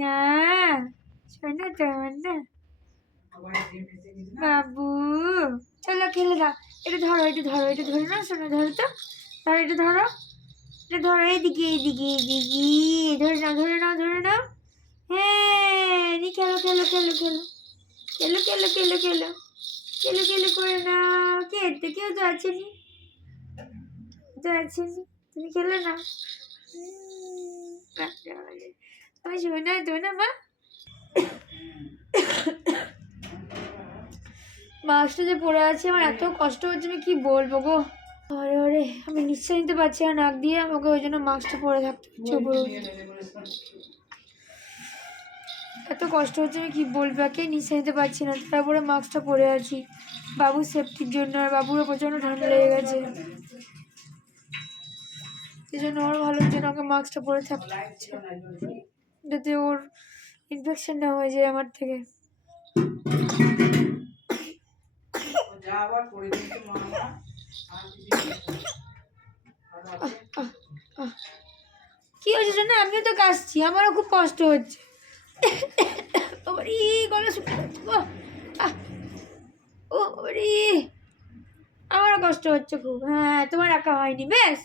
না শোনো তো না বাবু, চলো খেলে দাও। এটা ধরো, এটা ধরো, এটা ধরে নাও। শোনো, ধরো তো, ধরো, এটা ধরো, এটা ধরো, এইদিকে এইদিকে এইদিকে ধরে নাও, ধরে নাও, ধরে নাও। হ্যাঁ, নি খেলো খেলো খেলো খেলো খেলো খেলো খেলো খেলো খেলো খেলো করে নাও। কে এতে কেউ তো আছেনি, তো আছেনি, তুমি খেলে নাও। আমি শোনা তো না মা। মাস্কটা যে পড়ে আছে আমার এত কষ্ট হচ্ছে, আমি কি বলবো গো। আরে আরে, আমি নিশ্চয় নিতে পারছি না নাক দিয়ে, আমাকে ওই জন্য মাস্কটা পরে থাকতে হচ্ছে। এত কষ্ট হচ্ছে, আমি কি বলবো, একে নিশ্চয় নিতে পারছি না, তারপরে মাস্কটা পরে আছি বাবুর সেফটির জন্য। আর বাবুরও প্রচন্ড ঠান্ডা লেগে গেছে, এই জন্য ওর ভালোর জন্য আমাকে মাস্কটা পরে থাকতে হচ্ছে, যাতে ওর ইনফেকশন না হয়ে যায় আমার থেকে। কি হয়েছে না, আমিও তো কাশছি, আমারও খুব কষ্ট হচ্ছে। গলা ও আমারও কষ্ট হচ্ছে খুব। হ্যাঁ, তোমার রাখা হয়নি, বেশ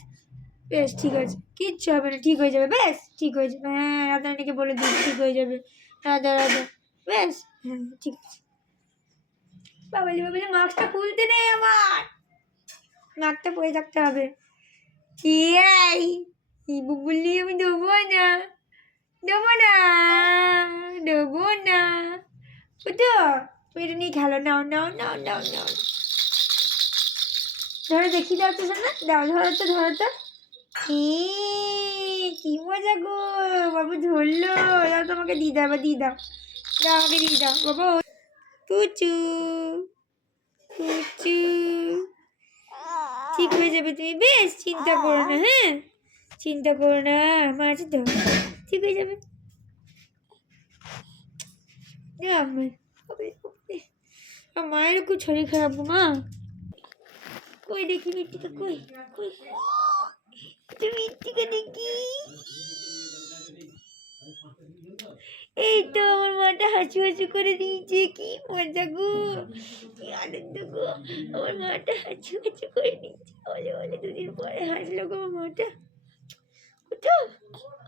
বেশ ঠিক আছে, কিচ্ছু হবে না, ঠিক হয়ে যাবে, বেশ ঠিক হয়ে যাবে। হ্যাঁ, রাধারানীকে বলে দিই ঠিক হয়ে যাবে, রাধা রাধা, বেশ। হ্যাঁ ঠিক আছে। বাবালি বাবালি, মাস্কটা খুলতে নেই আমার, নাকটা পরে থাকতে হবে। কি বুবুলি, আমি দেবো না, দেবো না, দেবো না। বুঝো, তুমি এটা নিয়ে খেলো, নাও নাও নাও নাও নাও, ধরো দেখি, দাও তো না, দাও, ধরো তো, ধরো তো। কি মজা গো, বাবু ধরলো। দাও তোমাকে দিয়ে দাও, দিয়ে দাও, দাও আমাকে দিয়ে দাও বাবা। পুচু পুচু, ঠিক হয়ে যাবে তুমি, বেশ চিন্তা করো না। হ্যাঁ, চিন্তা করো না, মা আছে তো, ঠিক হয়ে যাবে। মায়ের খুব শরীর খারাপ মা। কই দেখি মিট্টিকা, কই কই মিট্টিকা দেখি। এই তো আমার মাটা হাসু হাসু করে দিয়েছে, কি মজা গো, কি আনন্দ গো, আমার মাটা হাসু হাসু করে দিয়েছে। বলে বলে, দুদিন পরে হাসলো গো আমার মাটা। কোথাও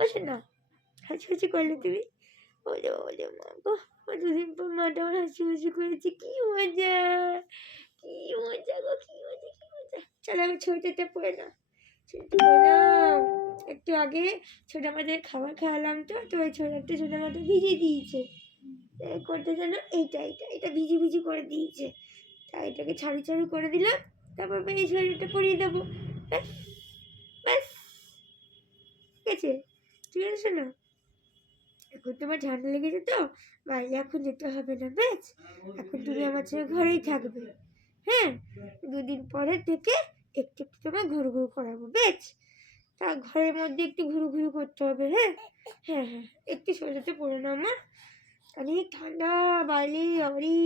আসে না, হাসু হাসু করলে তুমি, বলে বলে মা গো, দুদিন পর মাটা আমার হাসু হাসু করেছে, কি মজা, কি মজা গো, কি মজা, কি মজা। চলো আমি ছোটটা পড়ে না, একটু আগে ছোটা মাছের খাবার খাওয়ালাম, তো তো ওই ছোটা মাথা ভিজিয়ে দিয়েছে, করতে যেন এইটা এইটা এটা ভিজি ভিজি করে দিয়েছে, তাই এটাকে ছাড়ু ছাড়ু করে দিলাম, তারপর এই শরীরটা পরিয়ে দেবো, ব্যাস ব্যাস, ঠিক আছে। ঠিক আছে না, এখন তোমার ঠান্ডা লেগেছে তো, বাইরে এখন যেতে হবে না, বেশ, এখন তুমি আমার ছেলে ঘরেই থাকবে। হ্যাঁ, দুদিন পরে থেকে একটু একটু তোমায় ঘুরু ঘুরু করাবো, বেশ। তা ঘরের মধ্যে একটু ঘুরু ঘুরু করতে হবে। হ্যাঁ হ্যাঁ হ্যাঁ, একটু সোজাতে পড়ে না মা, অনেক ঠান্ডা বাইরে। অরি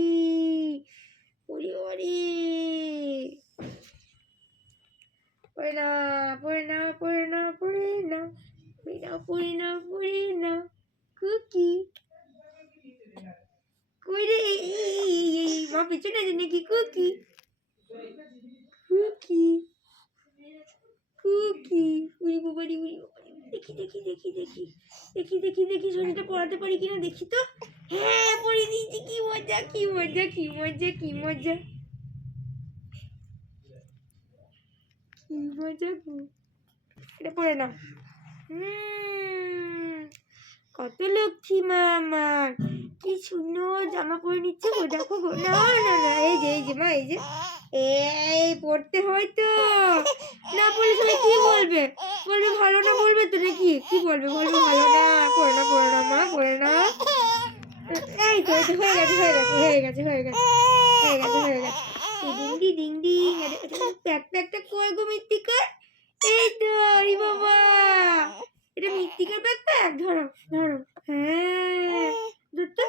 ওরি ওরি, পড়ে না পড়ে না পড়ে না পড়ে না পড়ে না পড়ে না পড়ে না। কুকি কই রে, মা পিছনে আছে নাকি? কুকি কুকি কুকি, উড়ি বাবারি উড়ি বাবারি, দেখি দেখি দেখি দেখি দেখি দেখি দেখি শরীরটা পড়াতে পারি কিনা দেখি তো। হ্যাঁ, পড়ে দিয়েছি, কি মজা কি মজা কি মজা কি মজা কি মজা গো। এটা পড়ে না। কত লক্ষ্মী মা আমার, কি সুন্দর জামা পরে নিচ্ছে গো, দেখো গো। না না না, এই যে এই যে মা, এই যে এই পড়তে হয় তো, না পড়লে সবাই কি বলবে, বলবে ভালো না, বলবে তো নাকি, কি বলবে, বলবে ভালো না, পড়ে না পড়ে না মা, পড়ে না। এই তো, এই তো হয়ে গেছে হয়ে গেছে হয়ে গেছে হয়ে গেছে হয়ে গেছে হয়ে গেছে। Ding D ding ding, pack প্যাকটা কই গো মৃত্তিকার, এই তো। আরে বাবা, এটা মৃত্তিকার ব্যাকপ্যাক, ধরো ধরো। হ্যাঁ, ধরতো।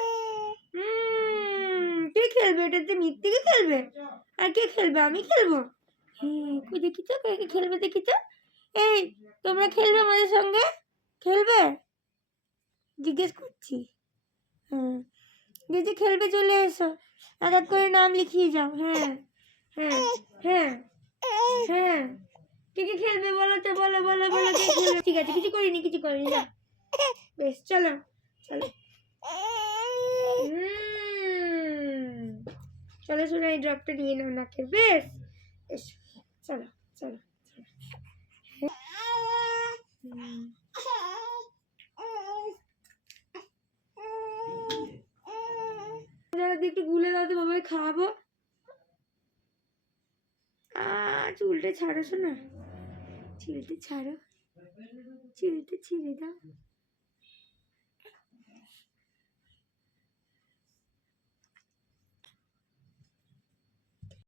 কে খেলবে এটাতে? মৃত্তিকা খেলবে, আর কে খেলবে? আমি খেলবো। কই দেখি তো, কে কে খেলবে দেখি তো। এই, তোমরা খেলবে আমাদের সঙ্গে? খেলবে? জিজ্ঞেস করছি। হ্যাঁ, যে খেলবে চলে এসো, এক এক করে নাম লিখিয়ে যাও। হ্যাঁ হ্যাঁ হ্যাঁ হ্যাঁ, কে কে খেলবে বলো তো, বলো বলো বলো, কে খেলবে? ঠিক আছে, কিছু করিনি কিছু করিনি, যাও। বেশ, চলো চলো। চলো শোনো, এই ড্রপটা নিয়ে নাও নাকের। বেশ, এসো, চলো চলো চলো। একটু গুলে দাও তো, বাবাই খাওয়াবো। চুলটা ছাড়ো শোনা, চুলটা ছাড়ো, চুলটা ছিঁড়ে দাও।